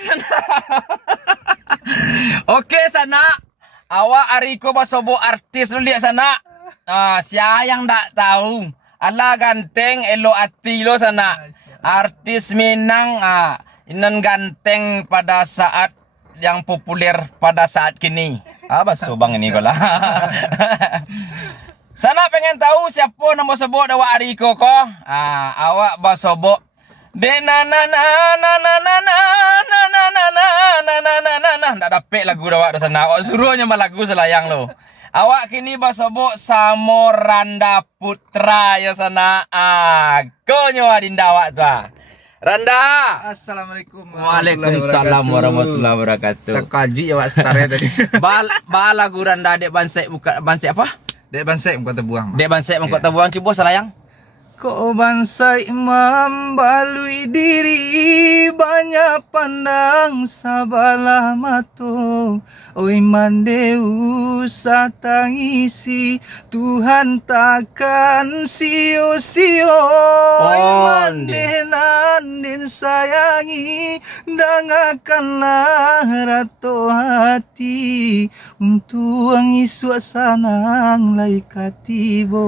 sana. Oke sana. Awak Ariko Basobo artis dulu dia sana. Siapa yang tak tahu? Allah ganteng elo ati lo sana. Artis Minang inan ganteng pada saat yang populer pada saat kini. Basobang ini pula. Sana pengen tahu siapa nama sebut awak Ariko ko? Awak Basobo. De na na na na na na na na na na na na na na na na. Ndak dapet lagu awak di sana. Awak suruhnya mah lagu selayang lo. Awak kini Basobo samo Randa Putra ya sana. Konyo adinda awak tu. Randa. Assalamualaikum. Waalaikumsalam warahmatullahi wabarakatuh. Terkaji awak setara tadi. Bal lagu Randa dek bansek buka bansek apa? Dek bansai muka terbuang. Dek bansek muka terbuang coba selayang. Kau bansai membalui diri banyak pandang sabalah mato oi mande usah tangisi Tuhan takkan sio-sio oi mande nandin sayangi dangakanlah rato hati untuk angi suasana lai katibo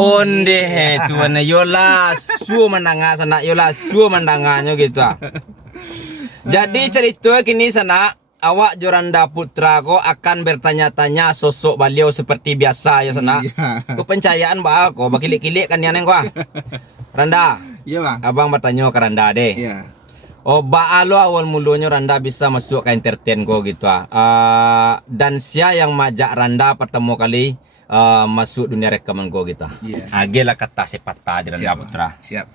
onde tuan yola su mandanga sana yola su mandanganyo gitu. Jadi cerita kini sana awak Joranda Putra ko akan bertanya-tanya sosok beliau seperti biasa ya sana. Kepercayaan bah ko bakilik-kilik kan yang ko. Randa. Iya bang. Abang bertanya ke Randa deh. Iya. Oh baalo awal mulanya Randa bisa masuk ke entertain ko gitu. Dan siapa yang majak Randa pertama kali masuk dunia rekaman go gitu. Agelah kata sepatah di Randa Putra. Siap.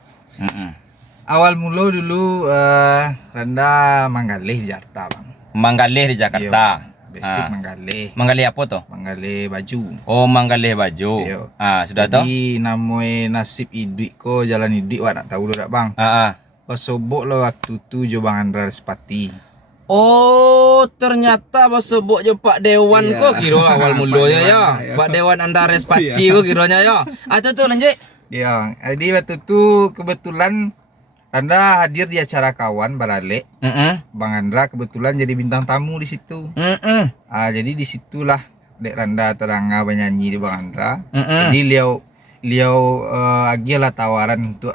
Awal mula dulu Randa manggalih di Jakarta bang. Manggalih di Jakarta. Basic manggalih. Manggalih apa tuh? Manggalih baju. Oh manggalih baju. Sudah tahu? Jadi namanya nasib hidup ko jalan hidup wak nak tahu tak bang. Basobok lo waktu tu jo Bang Andra Respati. Oh, ternyata Basobok jo Pak Dewan ko kira awal mulanya ya. Pak Dewan Andra Respati ko kiranya ya. Tuh lanjut. Ya, jadi waktu tu kebetulan Anda hadir di acara kawan Barale. Bang Andra kebetulan jadi bintang tamu di situ. Jadi disitulah Dek Randa terangga bernyanyi di Bang Andra. Jadi beliau agilah tawaran untuk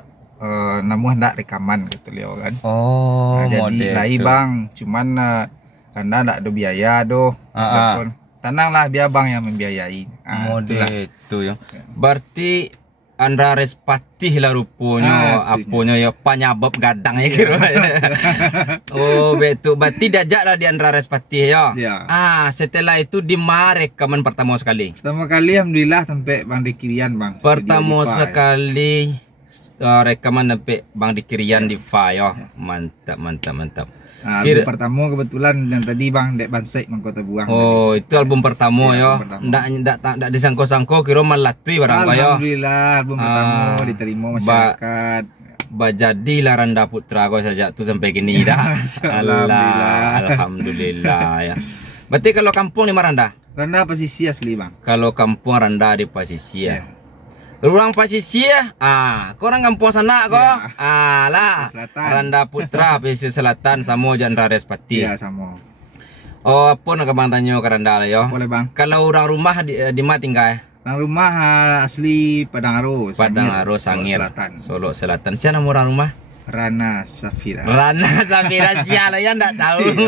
namun hendak rekaman gitu beliau kan. Jadi lai bang, cuman Randa ndak ada biaya doh. Tenanglah biar bang yang membiayai. Model itu ya. Berarti Andra Respati lah rupanya apunya ya penyebab gadang ya kira. Oh betul. Berarti diajak lah di Andra Respati ya. Setelah itu di mana rekaman pertama sekali? Pertama kali alhamdulillah sampai Bang Dikirian bang. Pertama sekali rekaman sampai Bang Dikirian di Fa ya. Mantap. Album pertama kebetulan yang tadi bang Dek Bansai Mangkota Buang. Oh tadi. Itu album pertama ya. Ndak disangko-sangko kira malatui barang kaya. Alhamdulillah album pertama diterima masyarakat. Jadilah Randa Putra kau saja tu sampai kini dah. Alhamdulillah ya. Berarti kalau kampung di mana Randa? Randa Pasisi asli bang. Kalau kampung Randa di Pasisi ya. Ruang Pasisi korang kampung sana kok. Lah. Randa Putra pesisir selatan sama Jandra Respati. Iya sama. Oh, apa nak bang tanya ke Randa lah ya? Boleh bang. Kalau orang rumah di mana tinggal? Orang rumah asli Padang Aro. Padang Aro Sangir. Solo Selatan. Siapa nama orang rumah? Rana Safira. Rana Safira siapa yang tak tahu?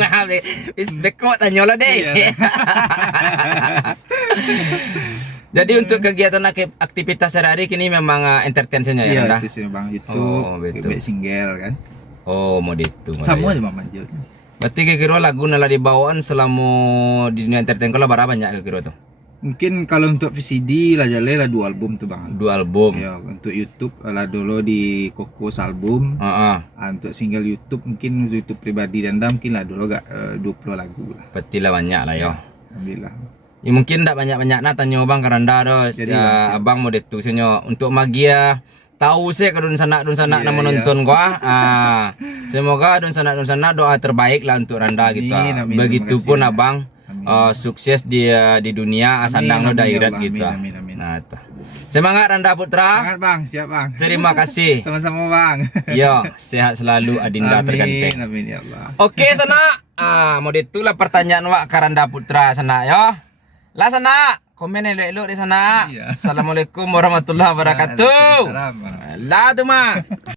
Bekok tanya lah deh. Jadi untuk kegiatan aktivitas sehari-hari kini memang entertainnya ya Randa? Iya, itu sih bang. YouTube, single kan. Oh, mau itu. Sama aja bang manjil. Berarti kira lagu nala dibawaan selama di dunia entertain kalau berapa banyak kira tuh? Mungkin kalau untuk VCD lah jale lah 2 album tuh bang. 2 album. Ya, untuk YouTube lah dulu di Kokos album. Untuk single YouTube mungkin untuk YouTube pribadi dan mungkin lah dulu gak 20 lagu lah. Berarti lah banyak lah ya. Alhamdulillah. Ya mungkin tak banyak-banyak nak tanya bang Randa dos. Abang mau detu senyo untuk magia tahu saya ke dun sana nak menonton gua. Semoga dun sana doa terbaik lah untuk Randa gitu. Begitupun abang sukses di dunia asandang lo dairat gitu. Nah, Semangat Randa Putra. Semangat bang, siap bang. Terima kasih. Sama-sama bang. Yo, sehat selalu Adinda Amin, terganteng. amin ya Allah. Oke sana. Mau itulah pertanyaan wak ke Randa Putra sana yo. Lah sana, komen elok-elok di sana. Iya. Assalamualaikum warahmatullahi wabarakatuh. Waalaikumsalam, Bang. Lah tuh mah.